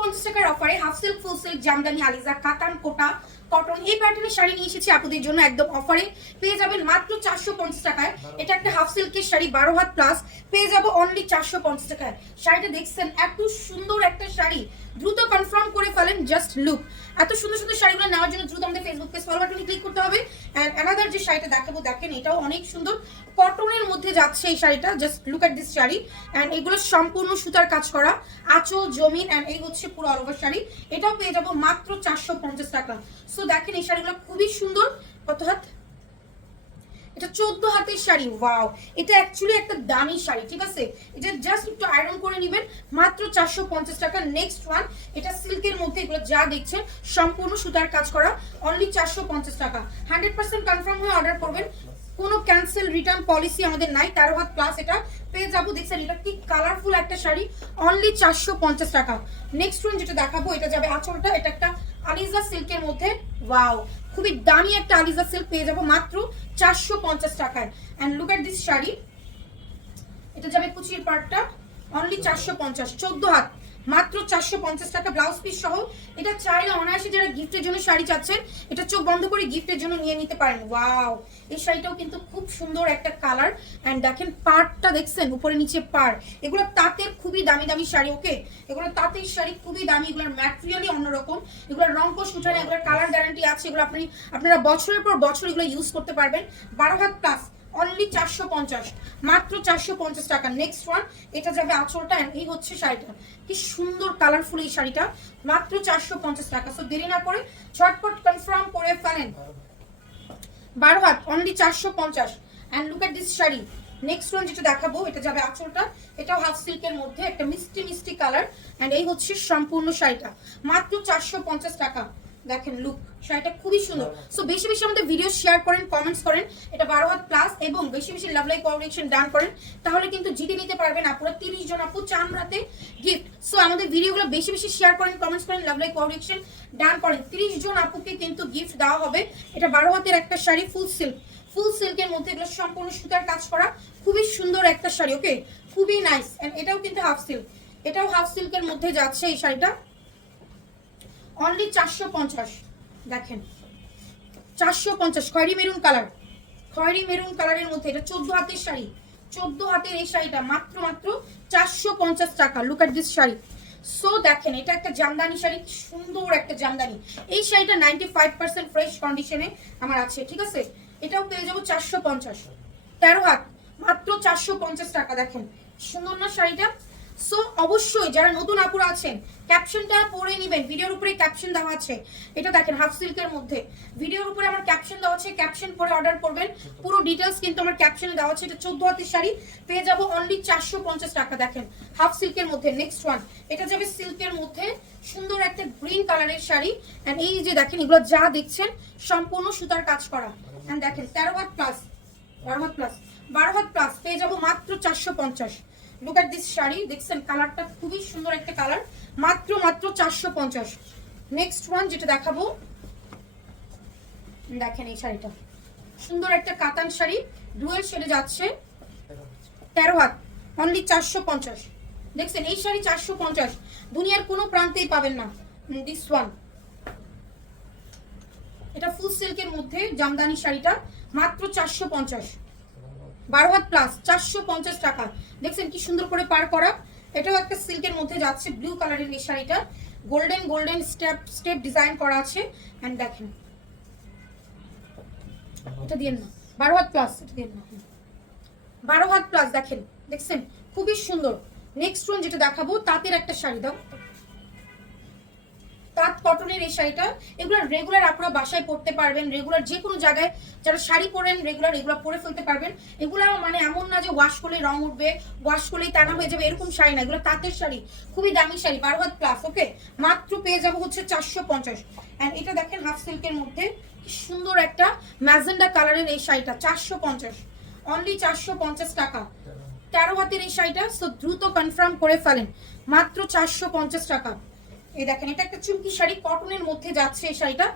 পঞ্চাশ টাকার অফারে half silk full silk jamdani, Aliza, katan, kota cotton এই প্যাটার্নের শাড়ি নিয়ে এসেছি আপুদের জন্য একদম অফারে পেয়ে যাবেন মাত্র চারশো পঞ্চাশ টাকায়। এটা একটা হাফ সিল্কের শাড়ি, বারো হাত প্লাস পেয়ে যাব অনলি চারশো পঞ্চাশ টাকায়। শাড়িটা দেখছেন, এত সুন্দর একটা শাড়ি। দ্রুত কনফার্ম করে ফেলেন জাস্ট লুক এত সুন্দর সুন্দর শাড়িগুলো নেওয়ার জন্য দ্রুত আমাদের ফেসবুক পেজ ফলো বাটনে ক্লিক করতে হবে। অ্যান্ড অ্যানাদার যে শাড়িটা দেখাবো, দেখেন, এটাও অনেক সুন্দর। কটনের মধ্যে যাচ্ছে এই শাড়িটা just look at this sari. And এগুলো সম্পূর্ণ সুতার কাজ করা। আঁচল, জমিন অ্যান্ড এই হচ্ছে পুরো অল শাড়ি। এটাও পেয়ে যাব মাত্র চারশো পঞ্চাশ টাকা। সো দেখেন এই শাড়িগুলো খুবই সুন্দর। কত হাত? এটা চোদ্দ হাতের শাড়ি। ওয়াও এটা অ্যাকচুয়ালি একটা দামি শাড়ি, ঠিক আছে? এটা জাস্ট একটু আয়রন করে নেবেন। মাত্র চারশো পঞ্চাশ টাকা। নেক্সট ওয়ান এটা সিল্কের মধ্যে এগুলো যা দেখছেন, সম্পূর্ণ সুতার কাজ করা। অনলি চারশো পঞ্চাশ টাকা। হান্ড্রেড পার্সেন্ট কনফার্ম হয়ে অর্ডার করবেন। কোনো ক্যান্সেল রিটার্ন পলিসি আমাদের নাই তেরো হাত প্লাস এটা পেয়ে যাব। দেখছেন, এটা কি কালারফুল একটা শাড়ি অনলি চারশো পঞ্চাশ টাকা। নেক্সট ওয়ান যেটা দেখাবো, এটা যাবে আঁচলটা, এটা একটা আলিজা সিল্কের মধ্যে। ওয়াও খুবই দামি একটা আলিজা সিল্ক পেয়ে যাব মাত্র চারশো পঞ্চাশ টাকায়। And look at this sari, এটা যাবে কুচির পার্টটা অনলি চারশো পঞ্চাশ, চোদ্দ হাত। মাত্র চারশো পঞ্চাশ টাকা ব্লাউজ পিস সহ। এটা চাইলে অনায়াসে যারা গিফটের জন্য শাড়ি চাচ্ছেন, এটা চোখ বন্ধ করে গিফটের জন্য নিয়ে নিতে পারেন। ওয়াও এই শাড়িটাও কিন্তু খুব সুন্দর একটা কালার অ্যান্ড দেখেন, পাড়টা দেখছেন? উপরে নিচে পাড়। এগুলো তাঁতের খুবই দামি দামি শাড়ি ওকে এগুলো তাঁতের শাড়ি খুবই দামি এগুলোর ম্যাটেরিয়ালই অন্যরকম। এগুলোর রং কোষ উঠানে এগুলোর কালার গ্যারান্টি আছে। এগুলো আপনি, আপনারা বছরের পর বছর এগুলো ইউজ করতে পারবেন। বারো হাত প্লাস অনলি চারশো পঞ্চাশ, মাত্র চারশো পঞ্চাশ টাকা। নেক্সট ওয়ান এটা যাবে আঁচলটা এই হচ্ছে শাড়িটা। কি সুন্দর কালারফুল এই শাড়িটা। মাত্র চারশো পঞ্চাশ টাকা। সো দেরি না করে ঝটপট কনফার্ম করে ফেলেন। বারো হাত অনলি চারশো পঞ্চাশ। And look at this sari. Next one যেটা দেখাবো, এটা যাবে আঁচলটা। এটাও হাফ সিল্কের মধ্যে, একটা মিষ্টি মিষ্টি কালার অ্যান্ড এই হচ্ছে সম্পূর্ণ শাড়িটা। মাত্র চারশো পঞ্চাশ টাকা। দেখেন লুক শাড়িটা খুবই সুন্দর। সো বেশি বেশি আমাদের ভিডিও শেয়ার করেন কমেন্টস করেন। এটা বারো হাত প্লাস এবং বেশি বেশি লাভ লাইক কোঅর্ডিনেশন ডান করেন। তাহলে কিন্তু জিতে নিতে পারবেন আপুরা তিরিশ জন আপু চান রাতে গিফট সো আমাদের ভিডিওগুলো বেশি বেশি শেয়ার করেন কমেন্টস করেন লাভ লাইক কোঅর্ডিনেশন ডান করেন। তিরিশ জন আপুকে কিন্তু গিফট দেওয়া হবে। এটা বারো হাতের একটা শাড়ি ফুল সিল্ক ফুল সিল্কের মধ্যে এগুলো সম্পূর্ণ সুতার কাজ করা। খুবই সুন্দর একটা শাড়ি ওকে খুবই নাইস এন্ড এটাও কিন্তু হাফ সিল্ক এটাও হাফ সিল্কের মধ্যে যাচ্ছে এই শাড়িটা। অনলি চারশো পঞ্চাশ। দেখেন, চারশো পঞ্চাশ, খয়েরি মেরুন কালার। খয়েরি মেরুন কালারের মধ্যে এটা চোদ্দ হাতের শাড়ি। চোদ্দ হাতের এই শাড়িটা মাত্র মাত্র চারশো পঞ্চাশ টাকা। Look at this sari. So দেখেন, এটা একটা জামদানি শাড়ি সুন্দর একটা জামদানি। এই শাড়িটা নাইনটি ফাইভ পার্সেন্ট ফ্রেশ কন্ডিশনে আমার আছে, ঠিক আছে? এটাও পেয়ে যাব চারশো পঞ্চাশ। তেরো হাত, মাত্র চারশো পঞ্চাশ টাকা। দেখেন সুন্দর না শাড়িটা? সো অবশ্যই যারা নতুন আপুরা আছেন ক্যাপশনটা পড়ে নেবেন। ভিডিওর উপরে ক্যাপশন দেওয়া আছে। এটা দেখেন হাফ সিল্কের মধ্যে। ভিডিওর উপরে আমার ক্যাপশন দেওয়া আছে ক্যাপশন পরে অর্ডার করবেন। পুরো ডিটেলস কিন্তু আমার ক্যাপশনে দেওয়া আছে। এটা চোদ্দ হাতের শাড়ি, পেয়ে যাব অনলি চারশো পঞ্চাশ টাকা, দেখেন। হাফ সিল্কের মধ্যে নেক্সট ওয়ান এটা যাবে সিল্কের মধ্যে, সুন্দর একটা গ্রিন কালারের শাড়ি। অ্যান্ড এই যে দেখেন, এগুলো যা দেখছেন, সম্পূর্ণ সুতার কাজ করা। অ্যান্ড দেখেন, তেরো হাত প্লাস বারো হাত প্লাস বারো হাত প্লাস পেয়ে যাব মাত্র চারশো পঞ্চাশ। লুক অ্যাট দিস শাড়ি, দেখছেন কালারটা খুবই সুন্দর একটা কালার, মাত্র মাত্র চারশো পঞ্চাশ। নেক্সট ওয়ান যেটা দেখাবো, দেখেন এই শাড়িটা। সুন্দর একটা কাতান শাড়ি, ডুয়েল শেডে যাচ্ছে, তেরো হাত অনলি চারশো পঞ্চাশ। দেখছেন, এই শাড়ি চারশো পঞ্চাশ। দুনিয়ার কোনো প্রান্তেই পাবেন না। দিস ওয়ান এটা ফুল সিল্কের মধ্যে জামদানি শাড়িটা, মাত্র চারশো পঞ্চাশ। বারো হাত প্লাস চারশো পঞ্চাশ টাকা। দেখছেন কি সুন্দর করে পার করা। এটাও একটা সিল্কের মধ্যে যাচ্ছে ব্লু কালারের এই শাড়িটা golden golden step step design করা আছে। অ্যান্ড দেখেন। এটা দিয়ে না বারো হাত প্লাস এটা দিয়ে না বারো হাত প্লাস দেখেন। দেখছেন? খুবই সুন্দর। নেক্সট ওয়ান যেটা দেখাবো, তাঁতের একটা শাড়ি। দাও। তাঁত কটনের এই শাড়িটা, এগুলো রেগুলার আপনারা বাসায় পরতে পারবেন রেগুলার যে কোনো জায়গায় যারা শাড়ি পরেন রেগুলার এগুলো পরে ফেলতে পারবেন। এগুলো মানে এমন না যে ওয়াশ করলে রং উঠবে ওয়াশ করলেই টানা হয়ে যাবে, এরকম শাড়ি না, এগুলো তাঁতের শাড়ি, খুবই দামি শাড়ি বারো হাত প্লাস ওকে মাত্র পেয়ে যাব হচ্ছে চারশো পঞ্চাশ। অ্যান্ড এটা দেখেন হাফ সিল্কের মধ্যে সুন্দর একটা ম্যাজেন্ডা কালারের এই শাড়িটা, চারশো পঞ্চাশ। অনলি চারশো পঞ্চাশ টাকা। তেরো হাতের এই শাড়িটা সো দ্রুত কনফার্ম করে ফেলেন। মাত্র চারশো পঞ্চাশ টাকা। এই দেখেন, এটা একটা চুমকি শাড়ি কটনের মধ্যে যাচ্ছে এই শাড়িটা।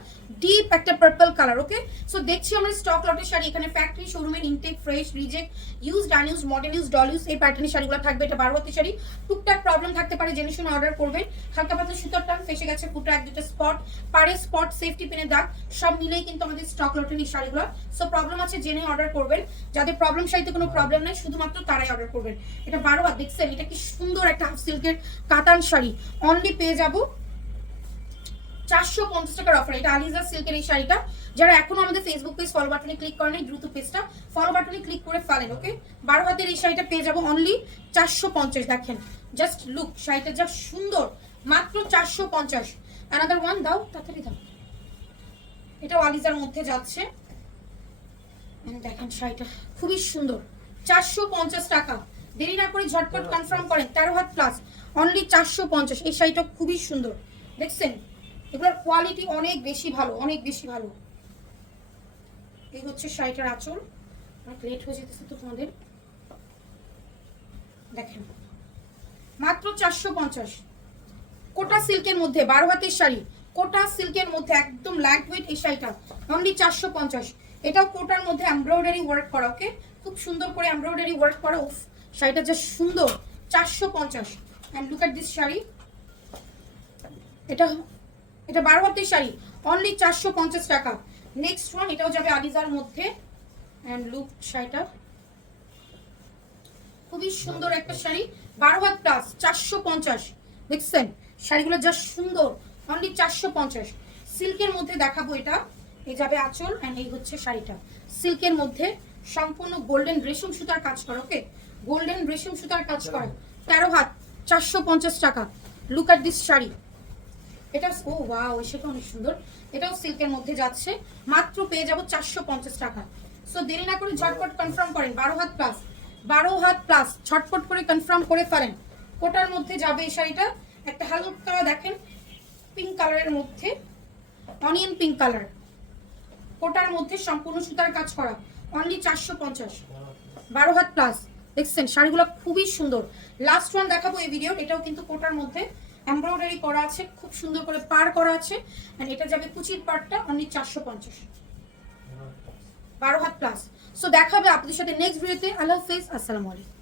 ডিপ একটা পার্পল কালার ওকে সো দেখছি আমরা স্টক লটের শাড়ি, এখানে ফ্যাক্টরি শোরুমের ইনটেক ফ্রেশ রিজেক্ট ইউজ ডানইউজ মডেল ইউজ ডল ইউজ এই প্যাটার্নের শাড়িগুলো থাকবে। এটা বারো শাড়ি। টুকটাক প্রবলেম থাকতে পারে, জেনে শুনে অর্ডার করবেন। হালকা পাতলা সুতোর টান ফেসে গেছে, ফুটো এক দুটো স্পট পারে স্পট সেফটি পিনে দাগ, সব মিলেই কিন্তু আমাদের স্টক লটের এই শাড়িগুলো। সো প্রবলেম আছে, জেনে অর্ডার করবেন। যাদের প্রবলেম শাড়িতে কোনো প্রবলেম নাই, শুধুমাত্র তারাই অর্ডার করবেন। এটা বারো হাত দেখছেন? এটা কি সুন্দর একটা হাফ সিল্কের কাতান শাড়ি। অনলি পেয়ে যাব চারশো পঞ্চাশ টাকার অফার এটা আলিজা সিল্কের এই শাড়িটা। যারা এখনও আমাদের ফেসবুক পেজ ফলো বাটনে ক্লিক করেনি, দ্রুত পেজটা ফলো বাটনে ক্লিক করে ফেলেন ওকে বারো হাতের এই শাড়িটা পেয়ে যাব অনলি চারশো পঞ্চাশ, দেখেন। জাস্ট লুক শাড়িটা যা সুন্দর, মাত্র চারশো পঞ্চাশ। অ্যানাদার ওয়ান দাও, তাড়াতাড়ি দাও। এটাও আলিজার মধ্যে যাচ্ছে। দেখেন শাড়িটা, খুবই সুন্দর। চারশো পঞ্চাশ টাকা। দেরি না করে ঝটপট কনফার্ম করেন, তেরো হাত প্লাস অনলি চারশো পঞ্চাশ। এই শাড়িটা খুবই সুন্দর। দেখছেন? এগুলোর কোয়ালিটি অনেক বেশি ভালো, অনেক বেশি ভালো। এই হচ্ছে শাড়িটার আঁচল। অনেক লেট হয়ে যেতেছে তো তোমাদের। দেখেন। মাত্র চারশো পঞ্চাশ। কোটা সিল্কের মধ্যে বারো হাতের শাড়ি। কোটা সিল্কের মধ্যে একদম লাইট ওয়েট এই শাড়িটা। অনলি চারশো পঞ্চাশ। এটাও কোটার মধ্যে এমব্রয়ডারি ওয়ার্ক করা ওকে খুব সুন্দর করে এমব্রয়ডারি ওয়ার্ক করা। উফ, শাড়িটা যা সুন্দর। চারশো পঞ্চাশ। And look at this sari. এটা এটা বারো হাতের শাড়ি অনলি চারশো পঞ্চাশ টাকা। নেক্সট ওয়ান এটাও যাবে আলিজার মধ্যে। অ্যান্ড লুক শাড়িটা। খুবই সুন্দর একটা শাড়ি, বারো হাত প্লাস চারশো পঞ্চাশ। দেখছেন? শাড়িগুলো যা সুন্দর অনলি চারশো পঞ্চাশ। সিল্কের মধ্যে দেখাবো এটা। এই যাবে আঁচল অ্যান্ড এই হচ্ছে শাড়িটা। সিল্কের মধ্যে সম্পূর্ণ গোল্ডেন রেশম সুতার কাজ করা ওকে গোল্ডেন রেশম সুতার কাজ করা। তেরো হাত, চারশো পঞ্চাশ টাকা। Look at this sari. এটা ও ওয়াও সেটা অনেক সুন্দর। এটাও সিল্কের মধ্যে যাচ্ছে। মাত্র পেয়ে টাকা। সো দেরি না করে ঝটপট কনফার্ম করেন, বারো হাত প্লাস বারো হাত প্লাস করে কনফার্ম করে কোটার মধ্যে যাবে এই শাড়িটা। একটা হালকা দেখেন পিঙ্ক কালারের মধ্যে অনিয়ন পিঙ্ক কালার কোটার মধ্যে সম্পূর্ণ সুতার কাজ করা। অনলি চারশো পঞ্চাশ। বারো হাত প্লাস দেখছেন, শাড়িগুলো খুবই সুন্দর। লাস্ট ওয়ান দেখাবো এই ভিডিও এটাও কিন্তু কোটার মধ্যে। এমব্রয়ডারি করা আছে, খুব সুন্দর করে পার করা আছে। আর এটা যাবে কুচির পারটা অনলি চারশো পঞ্চাশ। বারো হাত প্লাস সো দেখা হবে আপনাদের সাথে নেক্সট ভিডিওতে আল্লাহ হাফেজ, আসসালামু আলাইকুম।